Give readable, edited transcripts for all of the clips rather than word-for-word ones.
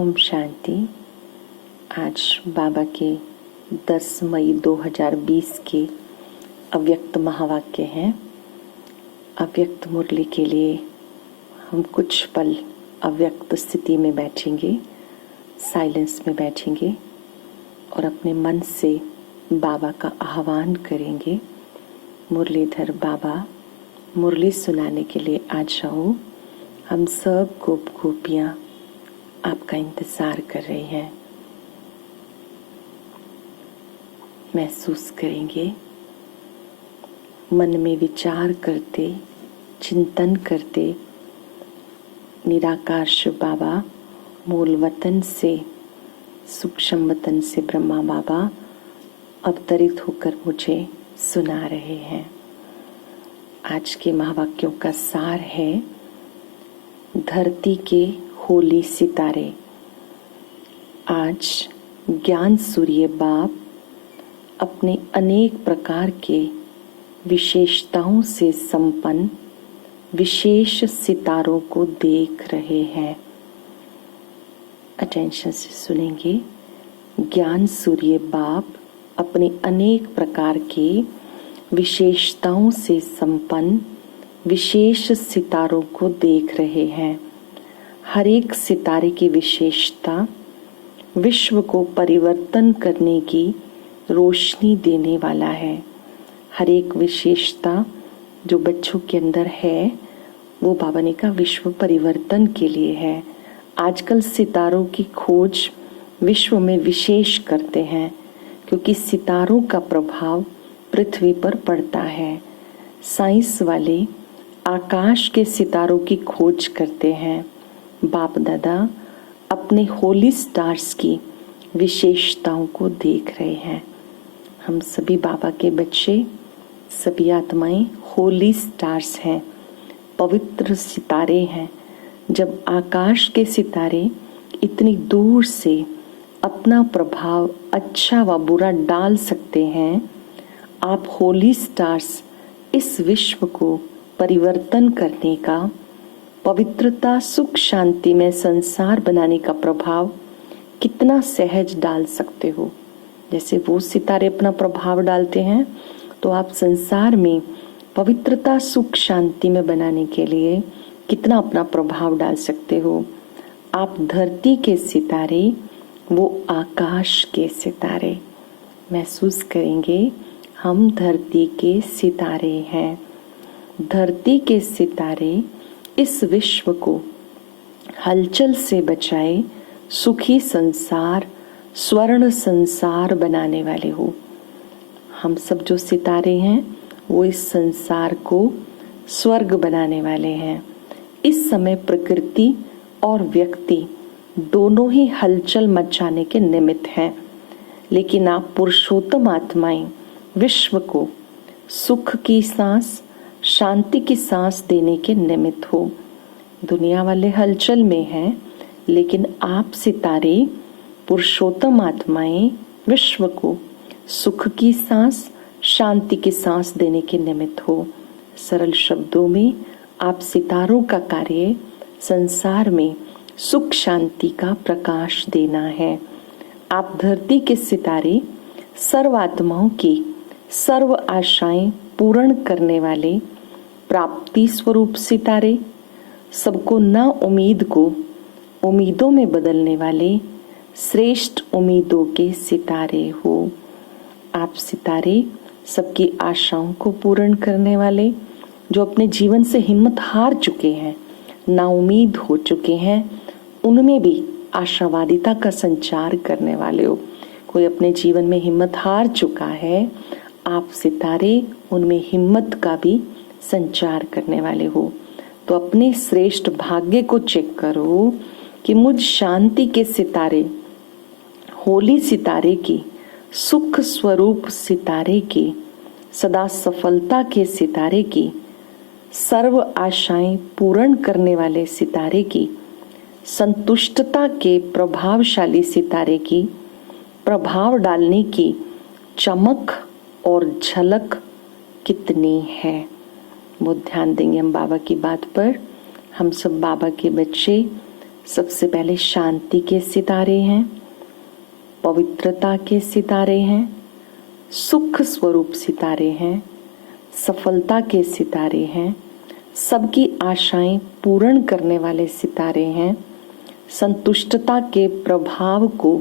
ओम शांति। आज बाबा के 10 मई 2020 के अव्यक्त महावाक्य हैं। अव्यक्त मुरली के लिए हम कुछ पल अव्यक्त स्थिति में बैठेंगे, साइलेंस में बैठेंगे और अपने मन से बाबा का आह्वान करेंगे। मुरलीधर बाबा मुरली सुनाने के लिए आ जाओ। हम सब गोप गोपियाँ आपका इंतज़ार कर रहे हैं। महसूस करेंगे, मन में विचार करते, चिंतन करते, निराकार शिव बाबा मूल वतन से, सूक्ष्म वतन से ब्रह्मा बाबा अवतरित होकर मुझे सुना रहे हैं। आज के महावाक्यों का सार है धरती के होली सितारे। आज ज्ञान सूर्य बाप अपने अनेक प्रकार के विशेषताओं से संपन्न विशेष सितारों को देख रहे हैं। अटेंशन से सुनेंगे। ज्ञान सूर्य बाप अपने अनेक प्रकार के विशेषताओं से संपन्न विशेष सितारों को देख रहे हैं। हर एक सितारे की विशेषता विश्व को परिवर्तन करने की रोशनी देने वाला है। हर एक विशेषता जो बच्चों के अंदर है वो बाबा ने कहा विश्व परिवर्तन के लिए है। आजकल सितारों की खोज विश्व में विशेष करते हैं क्योंकि सितारों का प्रभाव पृथ्वी पर पड़ता है। साइंस वाले आकाश के सितारों की खोज करते हैं। बाप दादा अपने होली स्टार्स की विशेषताओं को देख रहे हैं। हम सभी बाबा के बच्चे, सभी आत्माएं होली स्टार्स हैं, पवित्र सितारे हैं। जब आकाश के सितारे इतनी दूर से अपना प्रभाव अच्छा व बुरा डाल सकते हैं, आप होली स्टार्स इस विश्व को परिवर्तन करने का, पवित्रता सुख शांति में संसार बनाने का प्रभाव कितना सहज डाल सकते हो। जैसे वो सितारे अपना प्रभाव डालते हैं तो आप संसार में पवित्रता सुख शांति में बनाने के लिए कितना अपना प्रभाव डाल सकते हो। आप धरती के सितारे, वो आकाश के सितारे। महसूस करेंगे हम धरती के सितारे हैं। धरती के सितारे इस विश्व को हलचल से बचाए सुखी संसार, स्वर्ण संसार बनाने वाले हो। हम सब जो सितारे हैं वो इस संसार को स्वर्ग बनाने वाले हैं। इस समय प्रकृति और व्यक्ति दोनों ही हलचल मचाने के निमित्त हैं, लेकिन आप पुरुषोत्तम आत्माएं विश्व को सुख की सांस, शांति की सांस देने के निमित्त हो। दुनिया वाले हलचल में हैं, लेकिन आप सितारे पुरुषोत्तम आत्माएं विश्व को सुख की सांस, शांति की सांस देने के निमित्त हो। सरल शब्दों में आप सितारों का कार्य संसार में सुख शांति का प्रकाश देना है। आप धरती के सितारे सर्व आत्माओं की सर्व आशाएं पूर्ण करने वाले प्राप्ति स्वरूप सितारे, सबको न उम्मीद को उम्मीदों में बदलने वाले श्रेष्ठ उम्मीदों के सितारे हो। आप सितारे सबकी आशाओं को पूर्ण करने वाले, जो अपने जीवन से हिम्मत हार चुके हैं, ना उम्मीद हो चुके हैं, उनमें भी आशावादिता का संचार करने वाले हो। कोई अपने जीवन में हिम्मत हार चुका है, आप सितारे उनमें हिम्मत का भी संचार करने वाले हो। तो अपने श्रेष्ठ भाग्य को चेक करो कि मुझ शांति के सितारे, होली सितारे की, सुख स्वरूप सितारे की, सदा सफलता के सितारे की, सर्व आशाएं पूर्ण करने वाले सितारे की, संतुष्टता के प्रभावशाली सितारे की, प्रभाव डालने की चमक और झलक कितनी है। वो ध्यान देंगे हम बाबा की बात पर। हम सब बाबा के बच्चे, सबसे पहले शांति के सितारे हैं, पवित्रता के सितारे हैं, सुख स्वरूप सितारे हैं, सफलता के सितारे हैं, सबकी आशाएं पूर्ण करने वाले सितारे हैं, संतुष्टता के प्रभाव को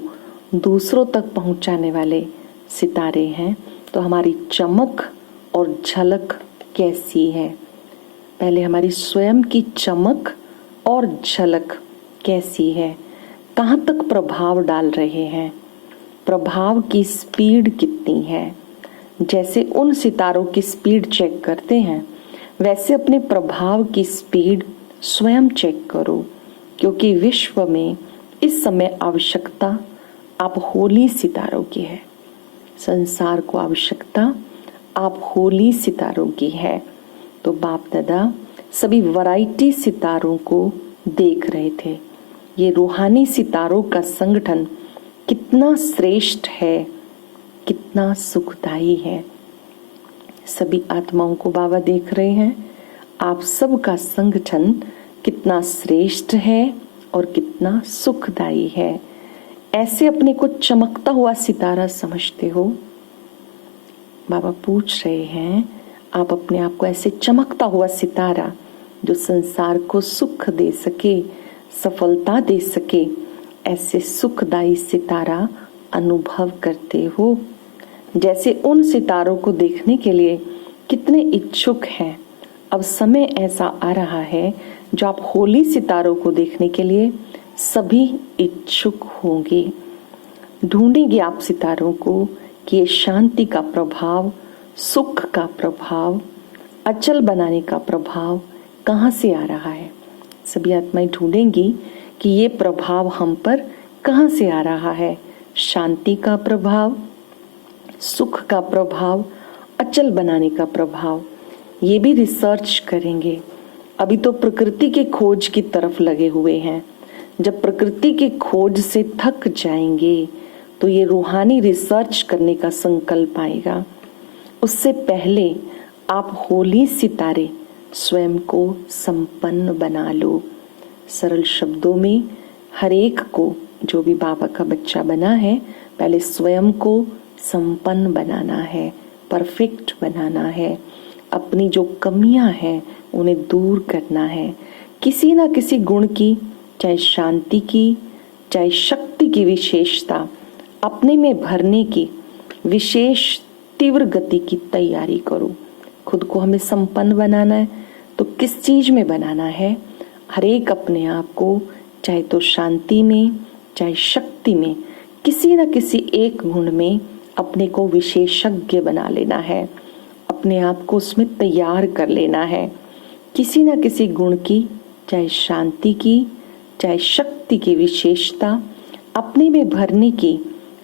दूसरों तक पहुंचाने वाले सितारे हैं। तो हमारी चमक और झलक कैसी है? पहले हमारी स्वयं की चमक और झलक कैसी है? कहाँ तक प्रभाव डाल रहे हैं? प्रभाव की स्पीड कितनी है? जैसे उन सितारों की स्पीड चेक करते हैं, वैसे अपने प्रभाव की स्पीड स्वयं चेक करो, क्योंकि विश्व में इस समय आवश्यकता आप होली सितारों की है। संसार को आवश्यकता आप होली सितारों की है। तो बाप दादा सभी वैरायटी सितारों को देख रहे थे। ये रूहानी सितारों का संगठन कितना श्रेष्ठ है, कितना सुखदायी है। सभी आत्माओं को बाबा देख रहे हैं। आप सबका संगठन कितना श्रेष्ठ है और कितना सुखदायी है। ऐसे अपने को चमकता हुआ सितारा समझते हो? बाबा पूछ रहे हैं, आप अपने आप को ऐसे चमकता हुआ सितारा जो संसार को सुख दे सके, सफलता दे सके, ऐसे सुखदायी सितारा अनुभव करते हो? जैसे उन सितारों को देखने के लिए कितने इच्छुक हैं। अब समय ऐसा आ रहा है जो आप होली सितारों को देखने के लिए सभी इच्छुक होंगे। ढूंढेंगे आप सितारों को कि ये शांति का प्रभाव, सुख का प्रभाव, अचल बनाने का प्रभाव कहाँ से आ रहा है। सभी आत्माएं ढूंढेंगी कि ये प्रभाव हम पर कहाँ से आ रहा है। शांति का प्रभाव, सुख का प्रभाव, अचल बनाने का प्रभाव। ये भी रिसर्च करेंगे। अभी तो प्रकृति के खोज की तरफ लगे हुए हैं। जब प्रकृति की खोज से थक जाएंगे तो ये रूहानी रिसर्च करने का संकल्प आएगा। उससे पहले आप होली सितारे स्वयं को संपन्न बना लो। सरल शब्दों में हर एक को, जो भी बाबा का बच्चा बना है, पहले स्वयं को संपन्न बनाना है, परफेक्ट बनाना है। अपनी जो कमियां हैं उन्हें दूर करना है। किसी ना किसी गुण की, चाहे शांति की, चाहे शक्ति की विशेषता अपने में भरने की विशेष तीव्र गति की तैयारी करो। खुद को हमें संपन्न बनाना है तो किस चीज में बनाना है? हर एक अपने आप को, चाहे तो शांति में, चाहे शक्ति में, किसी न किसी एक गुण में अपने को विशेषज्ञ बना लेना है। अपने आप को उसमें तैयार कर लेना है। किसी न किसी गुण की, चाहे शांति की, चाहे शक्ति की विशेषता अपने में भरने की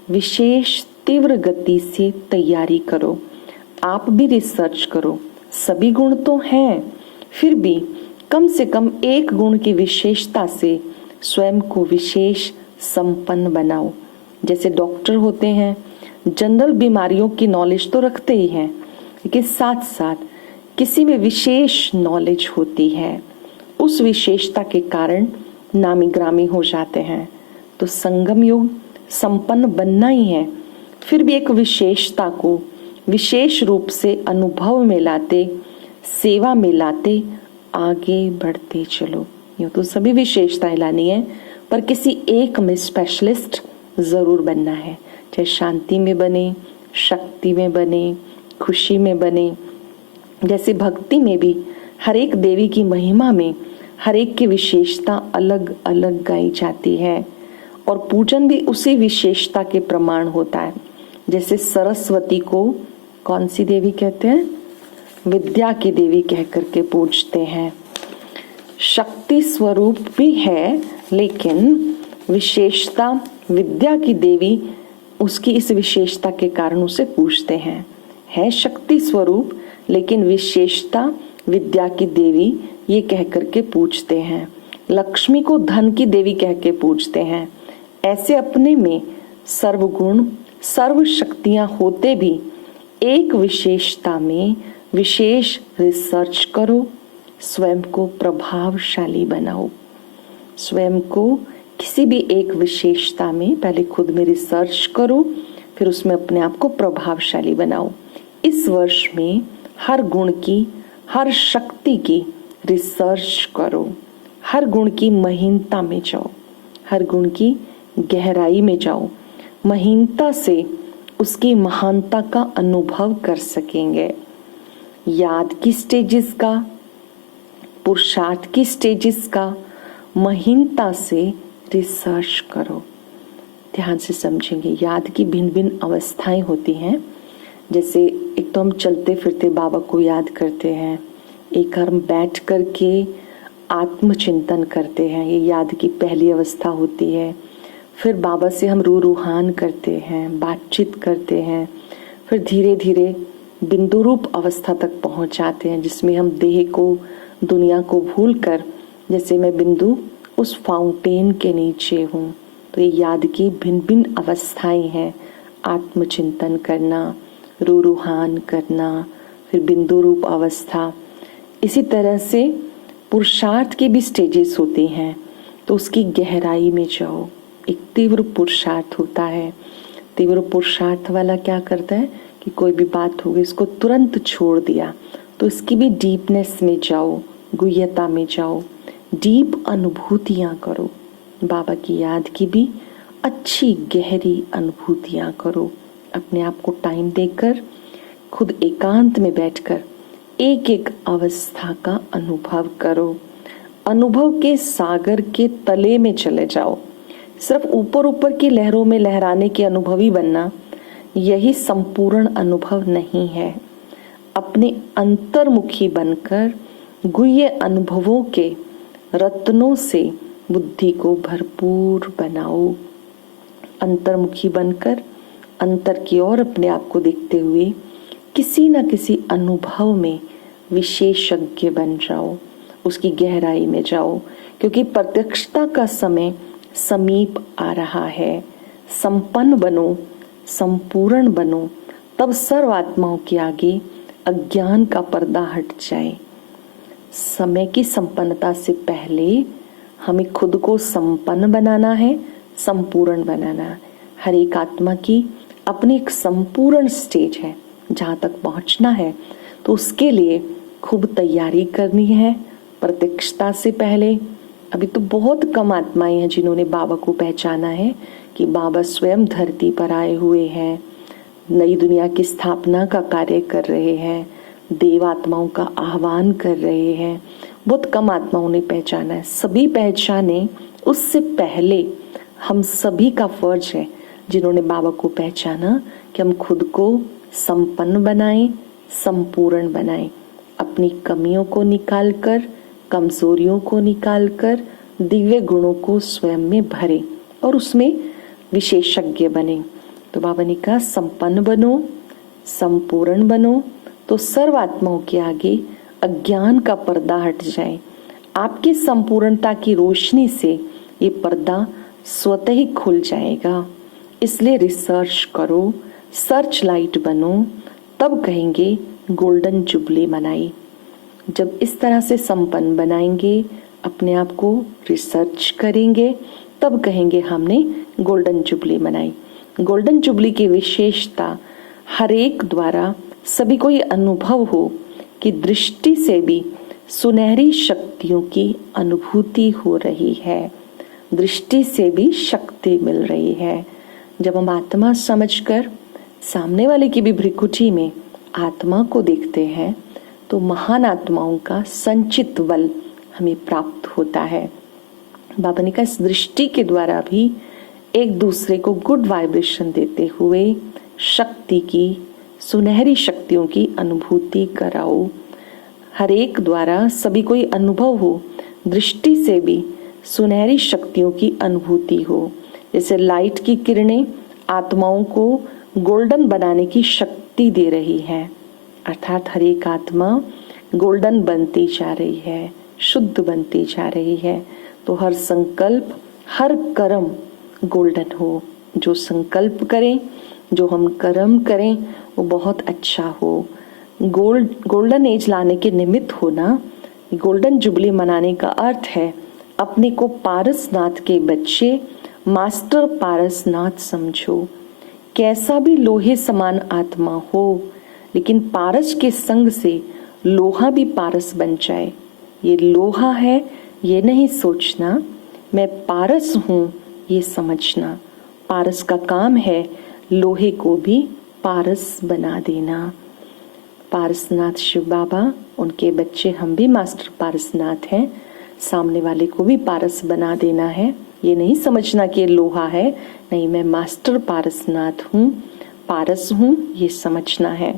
विशेष तीव्र गति से तैयारी करो। आप भी रिसर्च करो। सभी गुण तो हैं, फिर भी कम से कम एक गुण की विशेषता से स्वयं को विशेष संपन्न बनाओ। जैसे डॉक्टर होते हैं, जनरल बीमारियों की नॉलेज तो रखते ही हैं, लेकिन साथ साथ किसी में विशेष नॉलेज होती है। उस विशेषता के कारण नामी ग्रामी हो जाते हैं। तो संगम युग संपन्न बनना ही है, फिर भी एक विशेषता को विशेष रूप से अनुभव में लाते, सेवा में लाते आगे बढ़ते चलो। यूँ तो सभी विशेषताएं लानी है, पर किसी एक में स्पेशलिस्ट जरूर बनना है। चाहे शांति में बने, शक्ति में बने, खुशी में बने। जैसे भक्ति में भी हर एक देवी की महिमा में हर एक की विशेषता अलग अलग गाई जाती है, और पूजन भी उसी विशेषता के प्रमाण होता है। जैसे सरस्वती को कौन सी देवी कहते हैं? विद्या की देवी कह करके पूजते हैं। शक्ति स्वरूप भी है, लेकिन विशेषता विद्या की देवी, उसकी इस विशेषता के कारण उसे पूजते हैं। है शक्ति स्वरूप, लेकिन विशेषता विद्या की देवी ये कह करके पूजते हैं। लक्ष्मी को धन की देवी कह के पूजते हैं। ऐसे अपने में सर्वगुण, सर्व शक्तियां होते भी एक विशेषता में विशेष रिसर्च करो, स्वयं को प्रभावशाली बनाओ। स्वयं को किसी भी एक विशेषता में पहले खुद में रिसर्च करो, फिर उसमें अपने आप को प्रभावशाली बनाओ। इस वर्ष में हर गुण की, हर शक्ति की रिसर्च करो, हर गुण की महीनता में जाओ, हर गुण की गहराई में जाओ। महीनता से उसकी महानता का अनुभव कर सकेंगे। याद की स्टेजेस का, पुरुषार्थ की स्टेजेस का महीनता से रिसर्च करो। ध्यान से समझेंगे। याद की भिन्न भिन्न अवस्थाएं होती हैं। जैसे एक तो हम चलते फिरते बाबा को याद करते हैं, एक हम बैठ करके आत्मचिंतन करते हैं, ये याद की पहली अवस्था होती है। फिर बाबा से हम रूहान करते हैं, बातचीत करते हैं। फिर धीरे धीरे बिंदु रूप अवस्था तक पहुंच जाते हैं, जिसमें हम देह को, दुनिया को भूल कर, जैसे मैं बिंदु उस फाउंटेन के नीचे हूँ। तो ये याद की भिन्न भिन्न अवस्थाएं हैं। आत्मचिंतन करना, रूहान करना, फिर बिंदु रूप अवस्था। इसी तरह से पुरुषार्थ के भी स्टेजेस होते हैं। तो उसकी गहराई में जाओ। एक तीव्र पुरुषार्थ होता है। तीव्र पुरुषार्थ वाला क्या करता है कि कोई भी बात होगी इसको तुरंत छोड़ दिया। तो इसकी भी डीपनेस में जाओ, गुह्यता में जाओ, डीप अनुभूतियां करो। बाबा की याद की भी अच्छी गहरी अनुभूतियां करो। अपने आप को टाइम देकर, खुद एकांत में बैठकर एक एक अवस्था का अनुभव करो। अनुभव के सागर के तले में चले जाओ। सिर्फ ऊपर ऊपर की लहरों में लहराने के अनुभवी बनना, यही संपूर्ण अनुभव नहीं है। अपने अंतर्मुखी बनकर गुह्य अनुभवों के रत्नों से बुद्धि को भरपूर बनाओ। अंतर्मुखी बनकर अंतर की ओर अपने आप को देखते हुए किसी न किसी अनुभव में विशेषज्ञ बन जाओ, उसकी गहराई में जाओ, क्योंकि प्रत्यक्षता का समय समीप आ रहा है। संपन्न बनो, संपूर्ण बनो, तब सर्व आत्माओं के आगे अज्ञान का पर्दा हट जाए। समय की संपन्नता से पहले हमें खुद को संपन्न बनाना है, संपूर्ण बनाना है। हर एक आत्मा की अपनी एक संपूर्ण स्टेज है जहाँ तक पहुँचना है। तो उसके लिए खूब तैयारी करनी है प्रत्यक्षता से पहले। अभी तो बहुत कम आत्माएं हैं जिन्होंने बाबा को पहचाना है कि बाबा स्वयं धरती पर आए हुए हैं, नई दुनिया की स्थापना का कार्य कर रहे हैं, देव आत्माओं का आह्वान कर रहे हैं। बहुत कम आत्माओं ने पहचाना है। सभी पहचाने, उससे पहले हम सभी का फर्ज है जिन्होंने बाबा को पहचाना कि हम खुद को संपन्न बनाएं, संपूर्ण बनाएं। अपनी कमियों को निकालकर, कमजोरियों को निकालकर दिव्य गुणों को स्वयं में भरें और उसमें विशेषज्ञ बने। तो बाबा ने कहा संपन्न बनो, संपूर्ण बनो, तो सर्व आत्माओं के आगे अज्ञान का पर्दा हट जाए। आपकी संपूर्णता की रोशनी से ये पर्दा स्वतः ही खुल जाएगा। इसलिए रिसर्च करो, सर्च लाइट बनो, तब कहेंगे गोल्डन जुबली मनाई। जब इस तरह से संपन्न बनाएंगे, अपने आप को रिसर्च करेंगे, तब कहेंगे हमने गोल्डन जुबली मनाई। गोल्डन जुबली की विशेषता हर एक द्वारा सभी को ये अनुभव हो कि दृष्टि से भी सुनहरी शक्तियों की अनुभूति हो रही है, दृष्टि से भी शक्ति मिल रही है। जब हम आत्मा समझकर सामने वाले की भी भ्रिकुटी में आत्मा को देखते हैं तो महान आत्माओं का संचित बल हमें प्राप्त होता है। बाबा ने कहा इस दृष्टि के द्वारा भी एक दूसरे को गुड वाइब्रेशन देते हुए शक्ति की, सुनहरी शक्तियों की अनुभूति कराओ। हर एक द्वारा सभी को ये अनुभव हो, दृष्टि से भी सुनहरी शक्तियों की अनुभूति हो। जैसे लाइट की किरणें आत्माओं को गोल्डन बनाने की शक्ति दे रही है, अर्थात हर एक आत्मा गोल्डन बनती जा रही है, शुद्ध बनती जा रही है। तो हर संकल्प, हर कर्म गोल्डन हो। जो संकल्प करें, जो हम कर्म करें, वो बहुत अच्छा हो। गोल्डन एज लाने के निमित्त होना, गोल्डन जुबली मनाने का अर्थ है अपने को पारसनाथ के बच्चे मास्टर पारसनाथ समझो। कैसा भी लोहे समान आत्मा हो, लेकिन पारस के संग से लोहा भी पारस बन जाए। ये लोहा है ये नहीं सोचना, मैं पारस हूं ये समझना। पारस का काम है लोहे को भी पारस बना देना। पारसनाथ शिव बाबा, उनके बच्चे हम भी मास्टर पारसनाथ हैं। सामने वाले को भी पारस बना देना है। ये नहीं समझना कि ये लोहा है, नहीं, मैं मास्टर पारसनाथ हूँ, पारस हूँ, ये समझना है।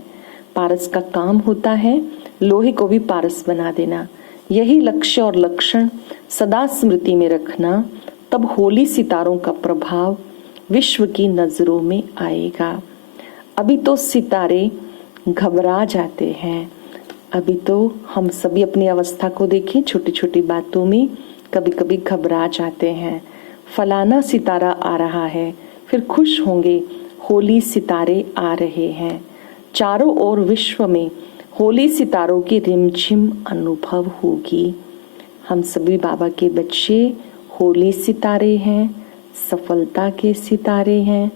पारस का काम होता है लोहे को भी पारस बना देना। यही लक्ष्य और लक्षण सदा स्मृति में रखना, तब होली सितारों का प्रभाव विश्व की नजरों में आएगा। अभी तो सितारे घबरा जाते हैं। अभी तो हम सभी अपनी अवस्था को देखें, छोटी छोटी बातों में कभी कभी घबरा जाते हैं। फलाना सितारा आ रहा है, फिर खुश होंगे, होली सितारे आ रहे हैं। चारों ओर विश्व में होली सितारों की रिमझिम अनुभव होगी। हम सभी बाबा के बच्चे होली सितारे हैं, सफलता के सितारे हैं,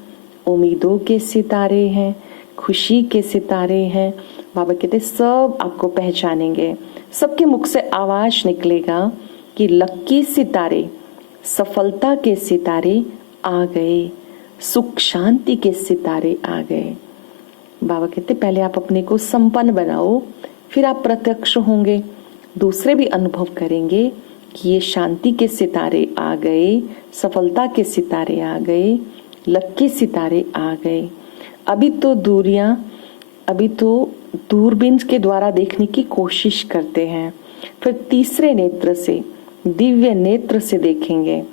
उम्मीदों के सितारे हैं, खुशी के सितारे हैं। बाबा कहते सब आपको पहचानेंगे, सबके मुख से आवाज निकलेगा कि लक्की सितारे, सफलता के सितारे आ गए, सुख शांति के सितारे आ गए। बाबा कहते पहले आप अपने को संपन्न बनाओ, फिर आप प्रत्यक्ष होंगे, दूसरे भी अनुभव करेंगे कि ये शांति के सितारे आ गए, सफलता के सितारे आ गए, लक्की सितारे आ गए। अभी तो दूरबीन के द्वारा देखने की कोशिश करते हैं, फिर तीसरे नेत्र से, दिव्य नेत्र से देखेंगे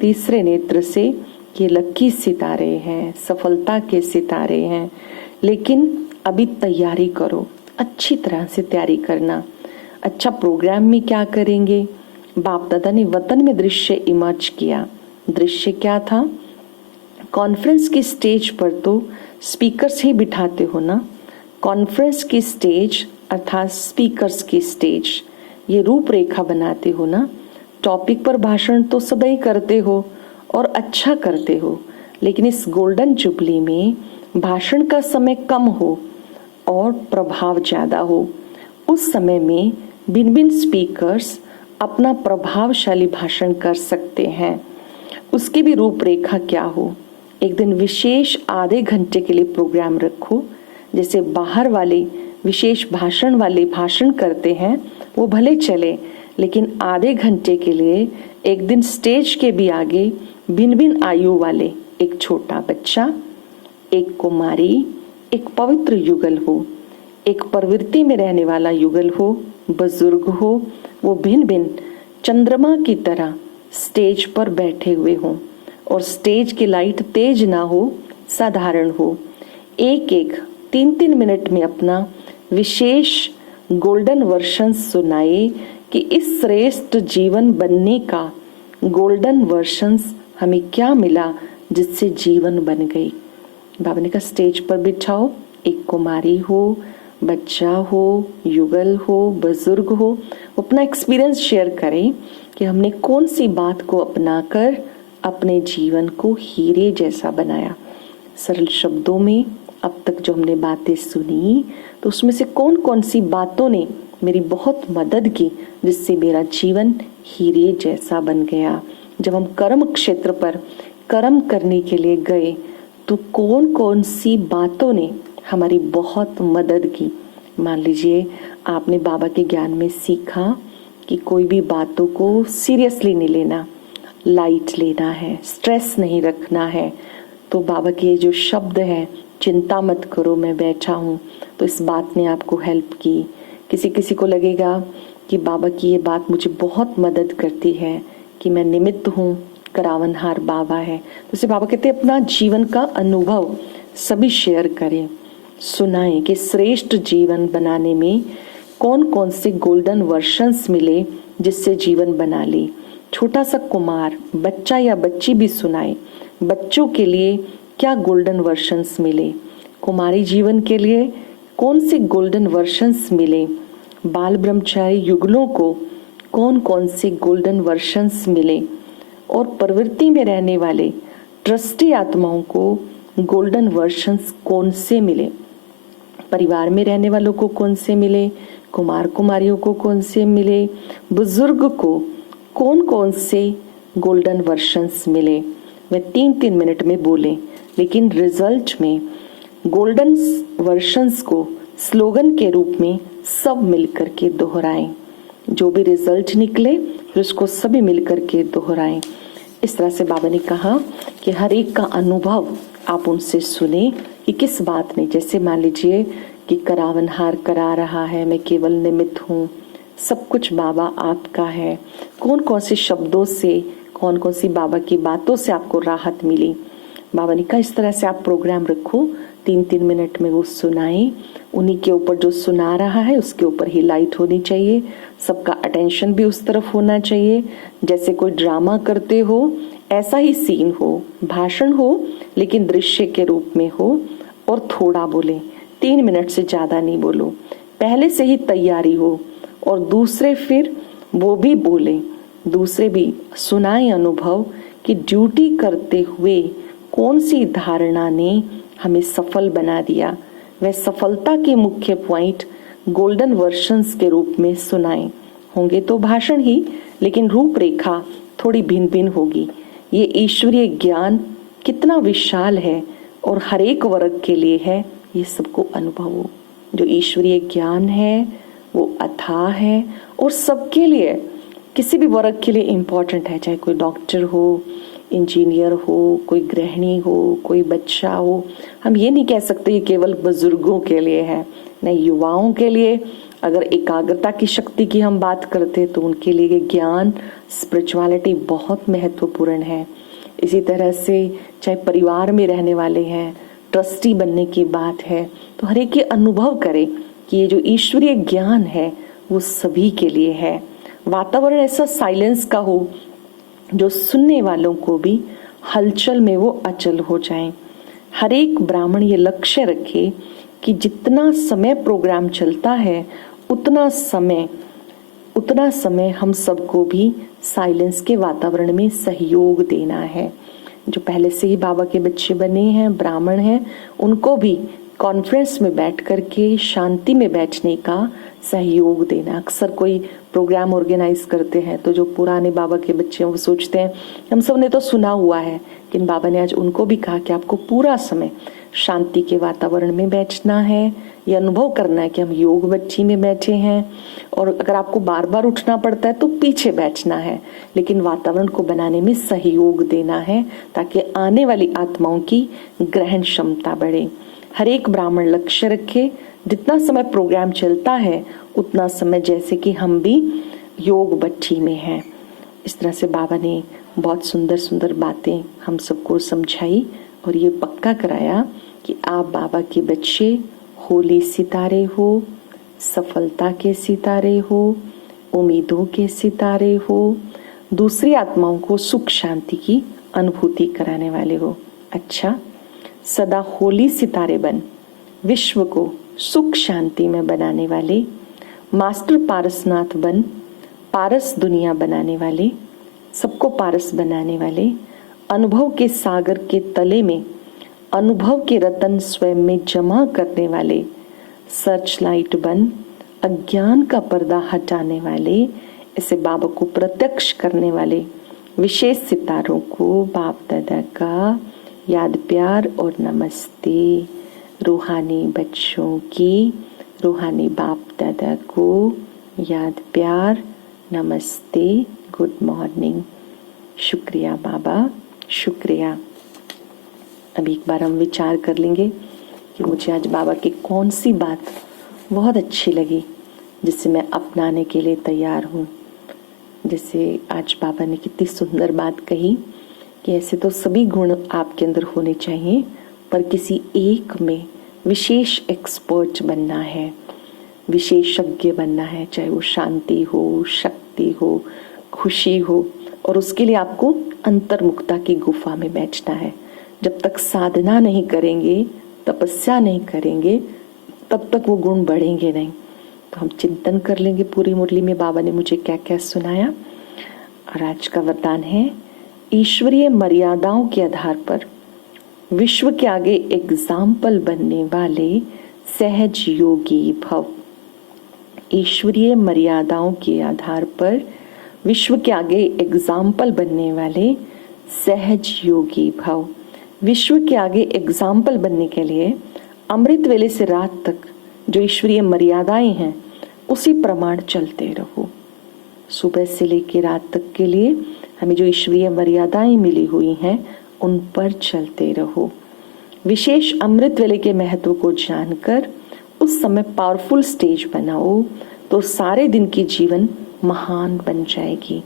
तीसरे नेत्र से कि लक्की सितारे हैं, सफलता के सितारे हैं। लेकिन अभी तैयारी करो, अच्छी तरह से तैयारी करना। अच्छा प्रोग्राम में क्या करेंगे? बाप दादा ने वतन में दृश्य इमर्ज किया। दृश्य क्या था? कॉन्फ्रेंस की स्टेज पर तो स्पीकर्स ही बिठाते हो ना। कॉन्फ्रेंस की स्टेज अर्थात स्पीकर्स की स्टेज, ये रूपरेखा बनाते हो ना। टॉपिक पर भाषण तो सदैव करते हो और अच्छा करते हो, लेकिन इस गोल्डन जुबली में भाषण का समय कम हो और प्रभाव ज्यादा हो। उस समय में भिन्न भिन्न स्पीकर्स अपना प्रभावशाली भाषण कर सकते हैं। उसकी भी रूपरेखा क्या हो? एक दिन विशेष आधे घंटे के लिए प्रोग्राम रखो। जैसे बाहर वाले विशेष भाषण वाले भाषण करते हैं वो भले चले, लेकिन आधे घंटे के लिए एक दिन स्टेज के भी आगे भिन्न भिन्न आयु वाले, एक छोटा बच्चा, एक कुमारी, एक पवित्र युगल हो, एक प्रवृत्ति में रहने वाला युगल हो, बुजुर्ग हो, वो भिन्न भिन्न चंद्रमा की तरह स्टेज पर बैठे हुए हों और स्टेज की लाइट तेज ना हो, साधारण हो। एक एक 3-3 मिनट में अपना विशेष गोल्डन वर्शन सुनाए कि इस श्रेष्ठ जीवन बनने का गोल्डन वर्शंस हमें क्या मिला जिससे जीवन बन गई। बाबा ने कहा स्टेज पर बिठाओ, एक कुमारी हो, बच्चा हो, युगल हो, बुजुर्ग हो, अपना एक्सपीरियंस शेयर करें कि हमने कौन सी बात को अपनाकर अपने जीवन को हीरे जैसा बनाया। सरल शब्दों में अब तक जो हमने बातें सुनी, तो उसमें से कौन कौन सी बातों ने मेरी बहुत मदद की जिससे मेरा जीवन हीरे जैसा बन गया। जब हम कर्म क्षेत्र पर कर्म करने के लिए गए तो कौन कौन सी बातों ने हमारी बहुत मदद की। मान लीजिए आपने बाबा के ज्ञान में सीखा कि कोई भी बातों को सीरियसली नहीं लेना, लाइट लेना है, स्ट्रेस नहीं रखना है, तो बाबा के ये जो शब्द है चिंता मत करो मैं बैठा हूँ, तो इस बात ने आपको हेल्प की। किसी किसी को लगेगा कि बाबा की ये बात मुझे बहुत मदद करती है कि मैं निमित्त हूँ, करावनहार बाबा है। तो इसे बाबा कहते हैं अपना जीवन का अनुभव सभी शेयर करें, सुनाएं कि श्रेष्ठ जीवन बनाने में कौन कौन से गोल्डन वर्शंस मिले जिससे जीवन बना ले। छोटा सा कुमार, बच्चा या बच्ची भी सुनाए, बच्चों के लिए क्या गोल्डन वर्शंस मिले, कुमारी जीवन के लिए कौन से गोल्डन वर्शंस मिले, बाल ब्रह्मचारी युगलों को कौन कौन से गोल्डन वर्शंस मिले और प्रवृत्ति में रहने वाले ट्रस्टी आत्माओं को गोल्डन वर्शंस कौन से मिले, परिवार में रहने वालों को कौन से मिले, कुमार कुमारियों को कौन से मिले, बुजुर्ग को कौन कौन से गोल्डन वर्शंस मिले, वे 3-3 मिनट में बोले, लेकिन रिजल्ट में गोल्डन वर्शंस को स्लोगन के रूप में सब मिलकर के दोहराएं। जो भी रिजल्ट निकले फिर उसको सभी मिलकर के दोहराएं। इस तरह से बाबा ने कहा कि हर एक का अनुभव आप उनसे सुने कि किस बात ने, जैसे मान लीजिए कि करावनहार करा रहा है, मैं केवल निमित्त हूँ, सब कुछ बाबा आपका है। कौन कौन से शब्दों से, कौन कौन सी बाबा की बातों से आपको राहत मिली। बाबा ने कहा इस तरह से आप प्रोग्राम रखो, 3-3 मिनट में वो सुनाए। उन्हीं के ऊपर जो सुना रहा है उसके ऊपर ही लाइट होनी चाहिए, सबका अटेंशन भी उस तरफ होना चाहिए। जैसे कोई ड्रामा करते हो ऐसा ही सीन हो, भाषण हो लेकिन दृश्य के रूप में हो, और थोड़ा बोले, 3 मिनट से ज्यादा नहीं बोलो, पहले से ही तैयारी हो। और दूसरे फिर वो भी बोले, दूसरे भी सुनाए अनुभव कि ड्यूटी करते हुए कौन सी धारणा ने हमें सफल बना दिया। वह सफलता के मुख्य पॉइंट गोल्डन वर्शंस के रूप में सुनाए होंगे। तो भाषण ही, लेकिन रूपरेखा थोड़ी भिन्न भिन्न होगी। ये ईश्वरीय ज्ञान कितना विशाल है और हर एक वर्ग के लिए है, ये सबको अनुभव हो। जो ईश्वरीय ज्ञान है वो अथाह है और सबके लिए, किसी भी वर्ग के लिए इम्पोर्टेंट है, चाहे कोई डॉक्टर हो, इंजीनियर हो, कोई गृहिणी हो, कोई बच्चा हो। हम ये नहीं कह सकते ये केवल बुजुर्गों के लिए है, नहीं, युवाओं के लिए। अगर एकाग्रता की शक्ति की हम बात करते तो उनके लिए ज्ञान, स्पिरिचुअलिटी बहुत महत्वपूर्ण है। इसी तरह से चाहे परिवार में रहने वाले हैं, ट्रस्टी बनने की बात है, तो हर एक ये अनुभव करे कि ये जो ईश्वरीय ज्ञान है वो सभी के लिए है। वातावरण ऐसा साइलेंस का हो जो सुनने वालों को भी हलचल में वो अचल हो जाएं। हर एक ब्राह्मण ये लक्ष्य रखे कि जितना समय प्रोग्राम चलता है उतना समय हम सबको भी साइलेंस के वातावरण में सहयोग देना है। जो पहले से ही बाबा के बच्चे बने हैं, ब्राह्मण हैं, उनको भी कॉन्फ्रेंस में बैठ करके शांति में बैठने का सहयोग देना। अक्सर कोई प्रोग्राम ऑर्गेनाइज करते हैं तो जो पुराने बाबा के बच्चे हैं वो सोचते हैं हम सब ने तो सुना हुआ है, लेकिन बाबा ने आज उनको भी कहा कि आपको पूरा समय शांति के वातावरण में बैठना है, ये अनुभव करना है कि हम योग बच्ची में बैठे हैं। और अगर आपको बार बार उठना पड़ता है तो पीछे बैठना है, लेकिन वातावरण को बनाने में सहयोग देना है ताकि आने वाली आत्माओं की ग्रहण क्षमता बढ़े। हर एक ब्राह्मण लक्ष्य रखे, जितना समय प्रोग्राम चलता है उतना समय जैसे कि हम भी योग बच्ची में हैं। इस तरह से बाबा ने बहुत सुंदर सुंदर बातें हम सबको समझाई और ये पक्का कराया कि आप बाबा के बच्चे होली सितारे हो, सफलता के सितारे हो, उम्मीदों के सितारे हो, दूसरी आत्माओं को सुख शांति की अनुभूति कराने वाले हो। अच्छा, सदा होली सितारे बन विश्व को सुख शांति में बनाने वाले, मास्टर पारसनाथ बन पारस दुनिया बनाने वाले, सबको पारस बनाने वाले, अनुभव के सागर के तले में अनुभव के रतन स्वयं में जमा करने वाले, सर्च लाइट बन अज्ञान का पर्दा हटाने वाले, ऐसे बाबा को प्रत्यक्ष करने वाले विशेष सितारों को बाप दादा का याद प्यार और नमस्ते। रूहानी बच्चों की रूहानी बाप दादा को याद प्यार नमस्ते, गुड मॉर्निंग। शुक्रिया बाबा, शुक्रिया। अभी एक बार हम विचार कर लेंगे कि मुझे आज बाबा की कौन सी बात बहुत अच्छी लगी जिसे मैं अपनाने के लिए तैयार हूँ। जैसे आज बाबा ने कितनी सुंदर बात कही कि ऐसे तो सभी गुण आपके अंदर होने चाहिए, पर किसी एक में विशेष एक्सपर्ट बनना है, विशेषज्ञ बनना है, चाहे वो शांति हो, शक्ति हो, खुशी हो। और उसके लिए आपको अंतर्मुखता की गुफा में बैठना है। जब तक साधना नहीं करेंगे, तपस्या नहीं करेंगे, तब तक वो गुण बढ़ेंगे नहीं। तो हम चिंतन कर लेंगे पूरी मुरली में बाबा ने मुझे क्या क्या सुनाया। और आज का वरदान है, ईश्वरीय मर्यादाओं के आधार पर विश्व के आगे एग्जाम्पल बनने वाले सहज योगी भव। ईश्वरीय मर्यादाओं के आधार पर विश्व के आगे एग्जाम्पल बनने वाले सहज योगी भव। विश्व के आगे एग्जाम्पल बनने के लिए अमृत वेले से रात तक जो ईश्वरीय मर्यादाएं हैं उसी प्रमाण चलते रहो। सुबह से लेकर रात तक के लिए हमें जो ईश्वरीय मर्यादाएं मिली हुई हैं उन पर चलते रहो। विशेष अमृत वेले के महत्व को जानकर उस समय पावरफुल स्टेज बनाओ तो सारे दिन की जीवन महान बन जाएगी।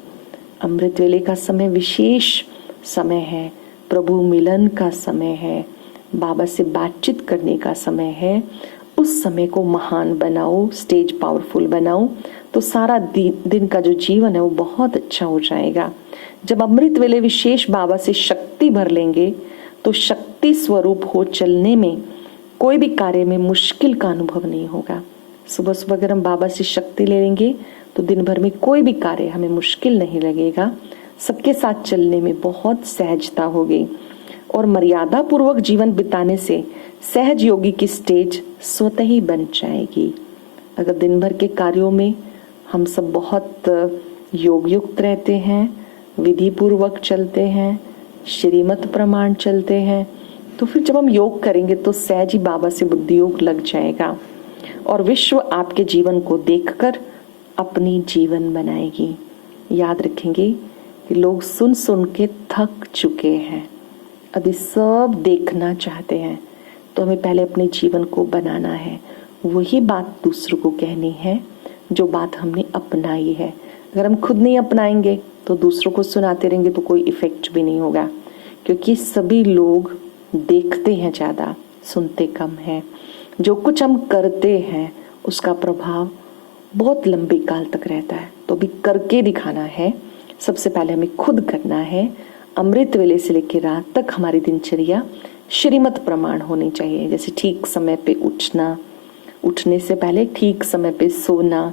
अमृत वेले का समय विशेष समय है, प्रभु मिलन का समय है, बाबा से बातचीत करने का समय है। उस समय को महान बनाओ, स्टेज पावरफुल बनाओ तो सारा दिन का जो जीवन है वो बहुत अच्छा हो जाएगा। जब अमृत वेले विशेष बाबा से शक्ति भर लेंगे तो शक्ति स्वरूप हो चलने में कोई भी कार्य में मुश्किल का अनुभव नहीं होगा। सुबह सुबह अगर हम बाबा से शक्ति ले लेंगे तो दिन भर में कोई भी कार्य हमें मुश्किल नहीं लगेगा। सबके साथ चलने में बहुत सहजता होगी और मर्यादा पूर्वक जीवन बिताने से सहज योगी की स्टेज स्वतः ही बन जाएगी। अगर दिन भर के कार्यों में हम सब बहुत योग युक्त रहते हैं, विधि पूर्वक चलते हैं, श्रीमत प्रमाण चलते हैं, तो फिर जब हम योग करेंगे तो सहज ही बाबा से बुद्धि योग लग जाएगा और विश्व आपके जीवन को देखकर अपनी जीवन बनाएगी। याद रखेंगे कि लोग सुन सुन के थक चुके हैं, अभी सब देखना चाहते हैं, तो हमें पहले अपने जीवन को बनाना है। वही बात दूसरों को कहनी है जो बात हमने अपनाई है। अगर हम खुद नहीं अपनाएंगे तो दूसरों को सुनाते रहेंगे तो कोई इफेक्ट भी नहीं होगा, क्योंकि सभी लोग देखते हैं ज़्यादा, सुनते कम है। जो कुछ हम करते हैं उसका प्रभाव बहुत लंबे काल तक रहता है, तो भी करके दिखाना है। सबसे पहले हमें खुद करना है। अमृत वेले से लेकर रात तक हमारी दिनचर्या श्रीमत प्रमाण होनी चाहिए, जैसे ठीक समय पे उठना, उठने से पहले ठीक समय पे सोना,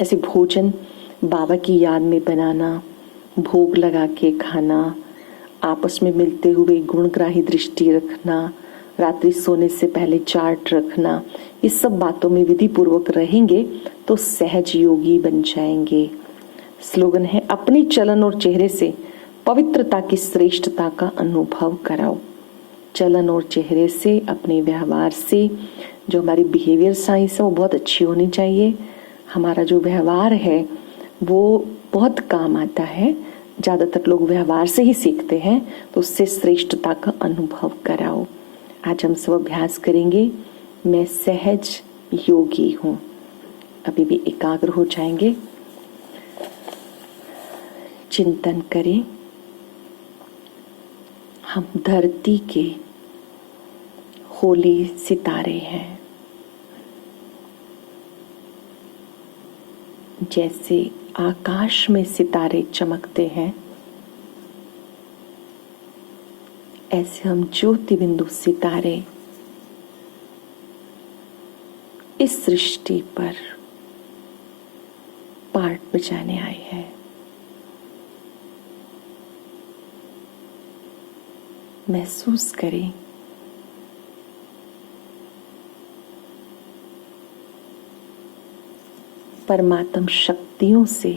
ऐसे भोजन बाबा की याद में बनाना, भोग लगा के खाना, आपस में मिलते हुए गुणग्राही दृष्टि रखना, रात्रि सोने से पहले चार्ट रखना। इस सब बातों में विधि पूर्वक रहेंगे तो सहज योगी बन जाएंगे। स्लोगन है, अपनी चलन और चेहरे से पवित्रता की श्रेष्ठता का अनुभव कराओ। चलन और चेहरे से, अपने व्यवहार से, जो हमारी बिहेवियर साइंस है वो बहुत अच्छी होनी चाहिए। हमारा जो व्यवहार है वो बहुत काम आता है, ज़्यादातर लोग व्यवहार से ही सीखते हैं, तो उससे श्रेष्ठता का अनुभव कराओ। आज हम सब अभ्यास करेंगे, मैं सहज योगी हूँ। अभी भी एकाग्र हो जाएंगे, चिंतन करें। हम धरती के होली सितारे हैं, जैसे आकाश में सितारे चमकते हैं ऐसे हम ज्योति बिंदु सितारे इस सृष्टि पर पार्ट बजाने आए हैं। महसूस करें परमात्म शक्तियों से,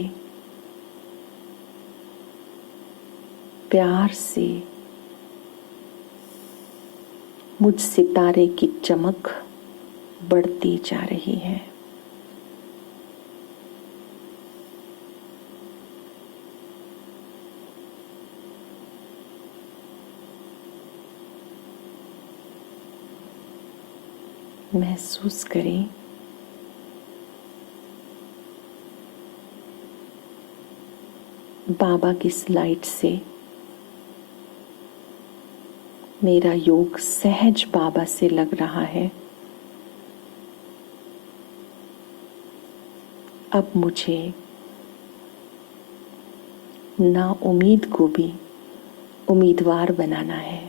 प्यार से मुझ सितारे की चमक बढ़ती जा रही है। महसूस करें बाबा की इस लाइट से मेरा योग सहज बाबा से लग रहा है। अब मुझे ना उम्मीद को भी उम्मीदवार बनाना है।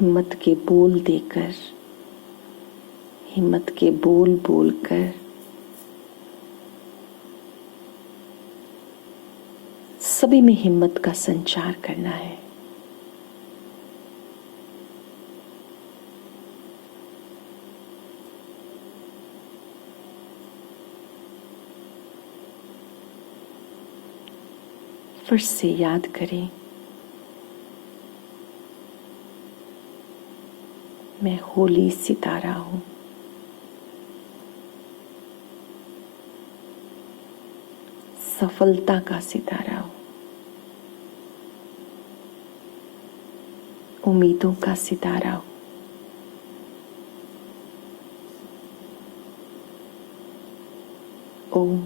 हिम्मत के बोल देकर, हिम्मत के बोल बोलकर सभी में हिम्मत का संचार करना है। फिर से याद करें, मैं होली सितारा हूं। सफलता का सितारा हूं, उम्मीदों का सितारा हूं। ओम